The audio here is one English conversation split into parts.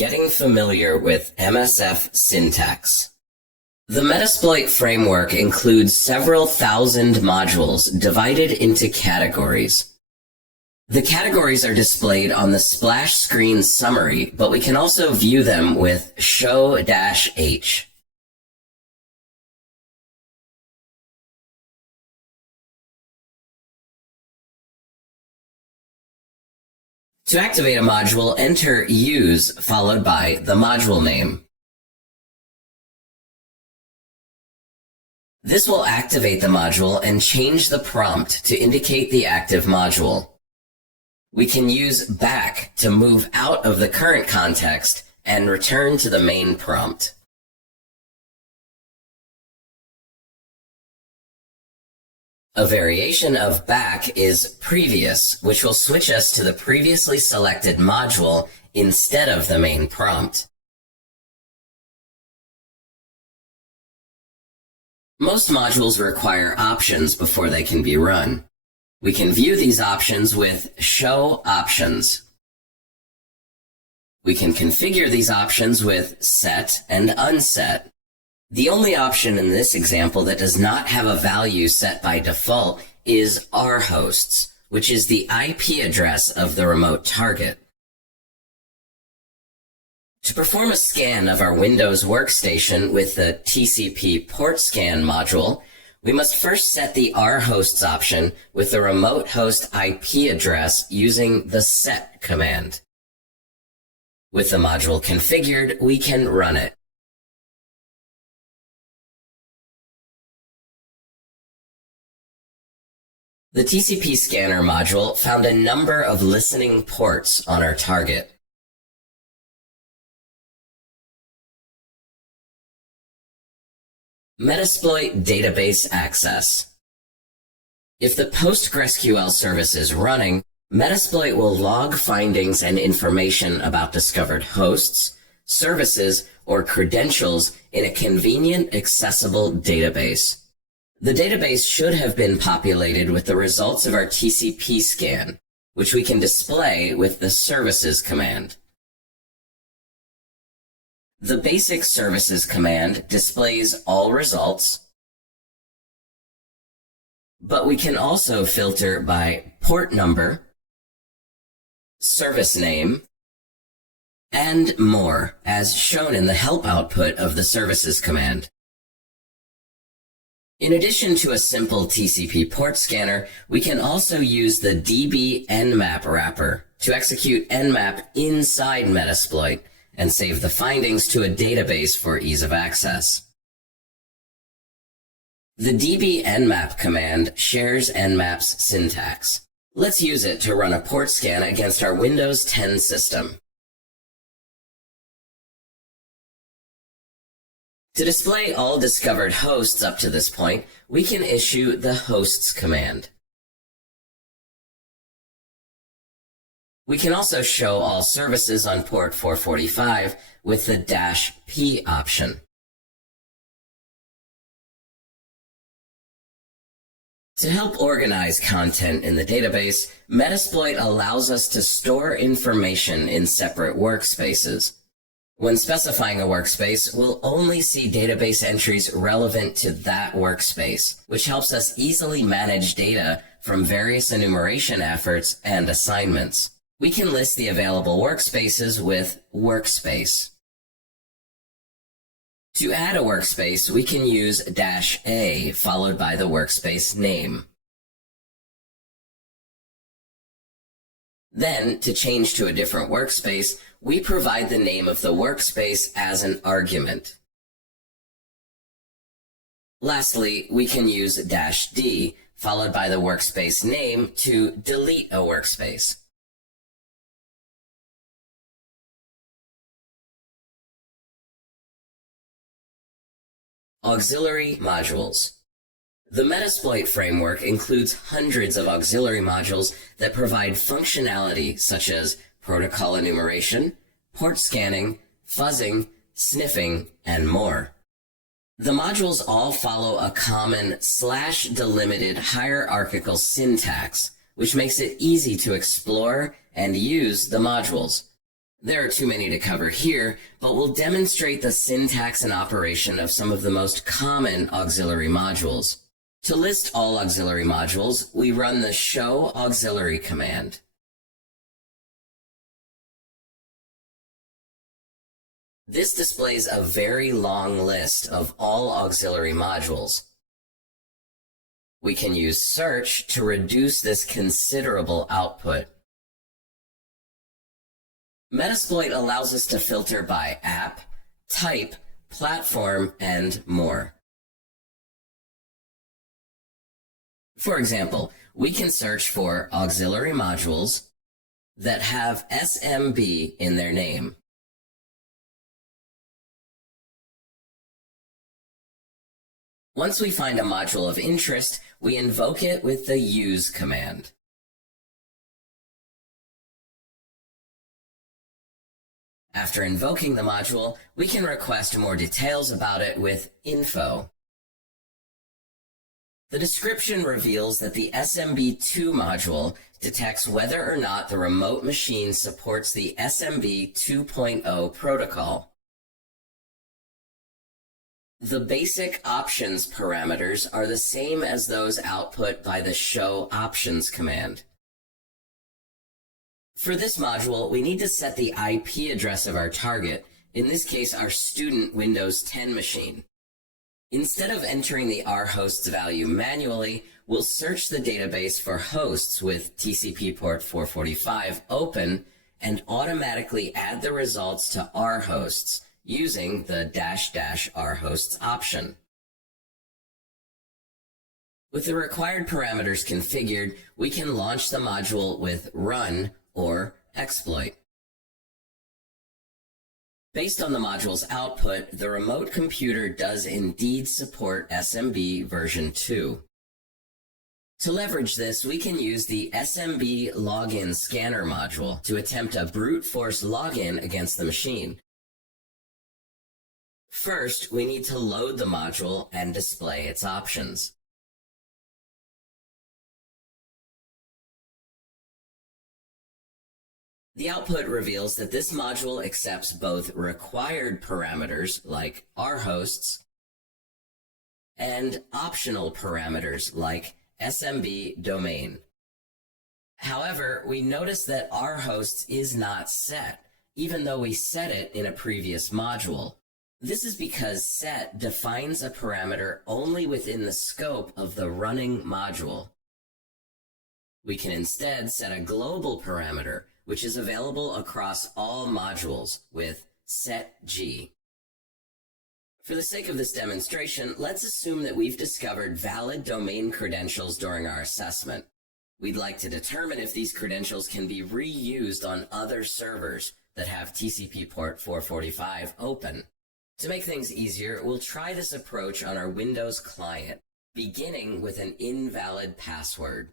Getting familiar with MSF syntax. The Metasploit framework includes several thousand modules divided into categories. The categories are displayed on the splash screen summary, but we can also view them with show-h. To activate a module, enter use followed by the module name. This will activate the module and change the prompt to indicate the active module. We can use back to move out of the current context and return to the main prompt. A variation of back is previous, which will switch us to the previously selected module instead of the main prompt. Most modules require options before they can be run. We can view these options with show options. We can configure these options with set and unset. The only option in this example that does not have a value set by default is rhosts, which is the IP address of the remote target. To perform a scan of our Windows workstation with the TCP port scan module, we must first set the rhosts option with the remote host IP address using the set command. With the module configured, we can run it. The TCP scanner module found a number of listening ports on our target. Metasploit database access. If the PostgreSQL service is running, Metasploit will log findings and information about discovered hosts, services, or credentials in a convenient, accessible database. The database should have been populated with the results of our TCP scan, which we can display with the services command. The basic services command displays all results, but we can also filter by port number, service name, and more, as shown in the help output of the services command. In addition to a simple TCP port scanner, we can also use the DB Nmap wrapper to execute Nmap inside Metasploit and save the findings to a database for ease of access. The DB Nmap command shares Nmap's syntax. Let's use it to run a port scan against our Windows 10 system. To display all discovered hosts up to this point, we can issue the hosts command. We can also show all services on port 445 with the -p option. To help organize content in the database, Metasploit allows us to store information in separate workspaces. When specifying a workspace, we'll only see database entries relevant to that workspace, which helps us easily manage data from various enumeration efforts and assignments. We can list the available workspaces with workspace. To add a workspace, we can use -a followed by the workspace name. Then, to change to a different workspace, we provide the name of the workspace as an argument. Lastly, we can use -d followed by the workspace name to delete a workspace. Auxiliary modules. The Metasploit framework includes hundreds of auxiliary modules that provide functionality such as protocol enumeration, port scanning, fuzzing, sniffing, and more. The modules all follow a common /delimited hierarchical syntax, which makes it easy to explore and use the modules. There are too many to cover here, but we'll demonstrate the syntax and operation of some of the most common auxiliary modules. To list all auxiliary modules, we run the show auxiliary command. This displays a very long list of all auxiliary modules. We can use search to reduce this considerable output. Metasploit allows us to filter by app, type, platform, and more. For example, we can search for auxiliary modules that have SMB in their name. Once we find a module of interest, we invoke it with the use command. After invoking the module, we can request more details about it with info. The description reveals that the SMB2 module detects whether or not the remote machine supports the SMB 2.0 protocol. The basic options parameters are the same as those output by the show options command. For this module, we need to set the IP address of our target, in this case our student Windows 10 machine. Instead of entering the rhosts value manually, we'll search the database for hosts with TCP port 445 open and automatically add the results to rhosts using the --rhosts option. With the required parameters configured, we can launch the module with run or exploit. Based on the module's output, the remote computer does indeed support SMB version 2. To leverage this, we can use the SMB login scanner module to attempt a brute force login against the machine. First, we need to load the module and display its options. The output reveals that this module accepts both required parameters like rhosts and optional parameters like SMB domain. However, we notice that rhosts is not set, even though we set it in a previous module. This is because set defines a parameter only within the scope of the running module. We can instead set a global parameter, which is available across all modules with setg. For the sake of this demonstration, let's assume that we've discovered valid domain credentials during our assessment. We'd like to determine if these credentials can be reused on other servers that have TCP port 445 open. To make things easier, we'll try this approach on our Windows client, beginning with an invalid password.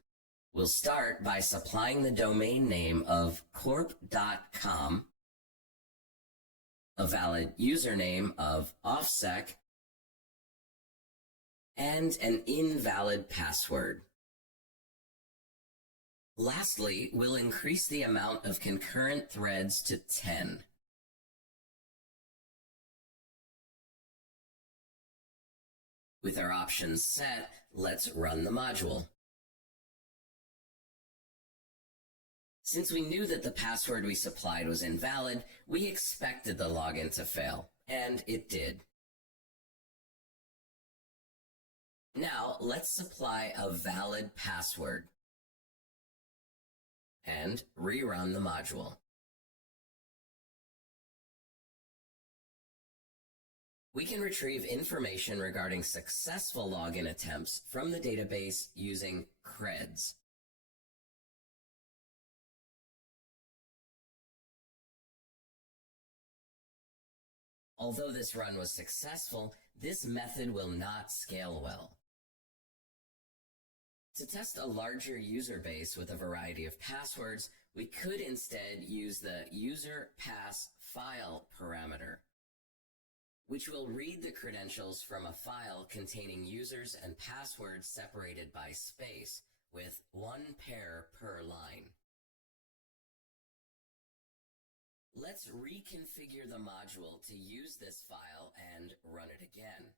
We'll start by supplying the domain name of corp.com, a valid username of offsec, and an invalid password. Lastly, we'll increase the amount of concurrent threads to 10. With our options set, let's run the module. Since we knew that the password we supplied was invalid, we expected the login to fail, and it did. Now, let's supply a valid password and rerun the module. We can retrieve information regarding successful login attempts from the database using creds. Although this run was successful, this method will not scale well. To test a larger user base with a variety of passwords, we could instead use the user pass file parameter, which will read the credentials from a file containing users and passwords separated by space with 1 pair per line. Let's reconfigure the module to use this file and run it again.